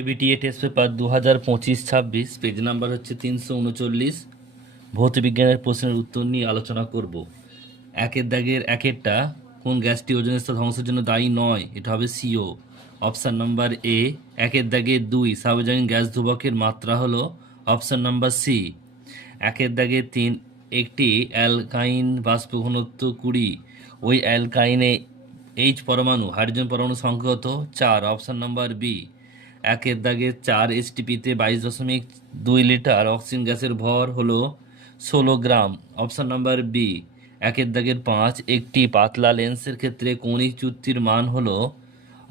ABTA test paper 2025-26, page number হচ্ছে 339। ভৌত বিজ্ঞানের প্রশ্নের উত্তর নিয়ে আলোচনা করব। একের দাগের একেরটা, কোন গ্যাসটি ওজোন স্তর ধ্বংসের জন্য দায়ী নয়? এটা হবে সিও, অপশান নাম্বার এ। একের দাগে 2, সার্বজনীন গ্যাস ধ্রুবকের মাত্রা হলো অপশান নাম্বার সি। একের দাগে 3, একটি অ্যালকাইন বাষ্প ঘনত্ব 20, ওই অ্যালকাইনে এইচ পরমাণু, হাইড্রোজেন পরমাণু সংখ্যা কত? 4, অপশান নাম্বার বি। একের দাগে 4, এসটিপিতে 22.2 লিটার অক্সিজেন গ্যাসের ভর হলো 16 গ্রাম, অপশান নাম্বার বি। একের দাগের 5, একটি পাতলা লেন্সের ক্ষেত্রে কৌণিক চ্যুতির মান হলো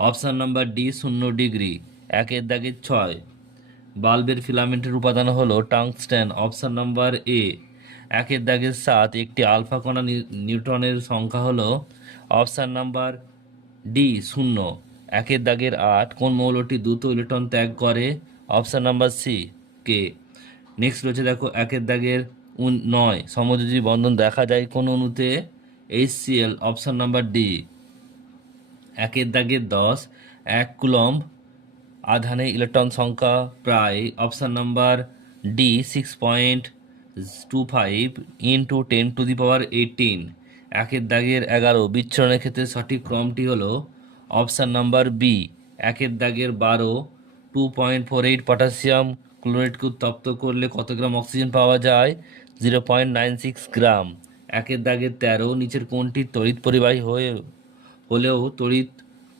অপশান নাম্বার ডি 0 ডিগ্রি। একের দাগের 6, বাল্বের ফিলামেন্টের উপাদান হলো টাংস্টেন, অপশান নাম্বার এ। একের দাগের 7, একটি আলফা কণা নিউটনের সংখ্যা হলো অপশান নাম্বার ডি 0। একের দাগের 8, কোন মৌলটি দ্রুত ইলেকট্রন ত্যাগ করে? অপশান নাম্বার সি, কে। নেক্সট রয়েছে দেখো একের দাগের 9, সমযোজী বন্ধন দেখা যায় কোন অণুতে? HCl, option number D. একের দাগের 10, 1 কুলম্ব আধানে ইলেকট্রন সংখ্যা প্রায়, অপশান নাম্বার ডি 6.25 ইন্টু 10⁻18। একের দাগের 11, বিচ্ছুরণের ক্ষেত্রে সঠিক ক্রমটি হলো অপশান নাম্বার বি। একের দাগের 12, 2.48 পটাশিয়াম ক্লোরাইডকে উত্তপ্ত করলে কত গ্রাম অক্সিজেন পাওয়া যায়? 0.96 গ্রাম। একের দাগের 13, নিচের কোনটি তড়িৎ পরিবাহী হলেও তড়িৎ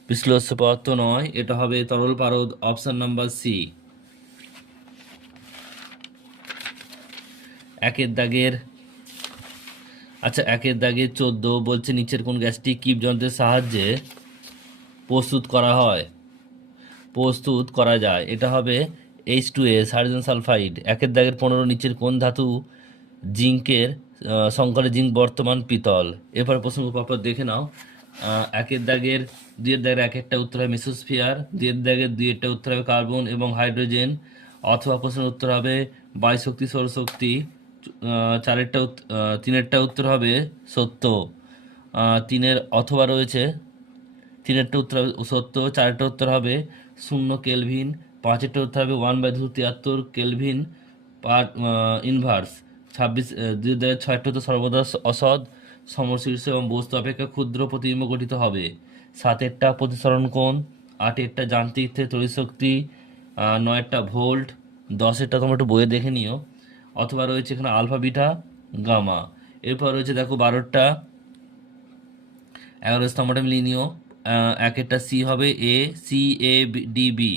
বিশ্লেষ্য পদার্থ নয়? এটা হবে তরল পারদ, অপশান নাম্বার সি। একের দাগের একের দাগের 14 বলছে নিচের কোন গ্যাসটি কিপ যন্ত্রের সাহায্যে প্রস্তুত করা যায়? এটা হবে H2S, হাইড্রোজেন সালফাইড। একের দাগের 15, নিচের কোন ধাতু জিঙ্কের সংকরে জিঙ্ক বর্তমান পিতল? এরপর প্রশ্ন পরপর দেখে নাও। একের দাগের 2 দাগের একটা উত্তর হবে মেসোস্ফিয়ার, 2 দাগের 2 উত্তর হবে কার্বন এবং হাইড্রোজেন, অথবা প্রশ্নের উত্তর হবে বায়ু শক্তি, সৌরশক্তি। 3 উত্তর হবে সত্য। 3 অথবা রয়েছে, 3 উত্তর হবে সত্য, 4 উত্তর হবে 0 কেলভিন, 5 উত্তর হবে 1/273 কেলভিন পার ইনভার্স। 6 উত্তর সর্বদা অসৎ, সমশীর্ষ এবং বস্তু অপেক্ষা ক্ষুদ্র প্রতিবিম্ব গঠিত হবে। 7 প্রতিসরণ কোণ, 8 যান্ত্রিক থেকে তড়িৎ শক্তি, 9 ভোল্ট, 10 তোমরা একটু বইয়ে দেখে নিও। অথবা রয়েছে এখানে আলফা, বিটা, গামা। এরপর রয়েছে দেখো 12টা, 11 স্তম্ভটা মিলিয়ে নিও। 1 সি হবে এ, সি এ ডি বি,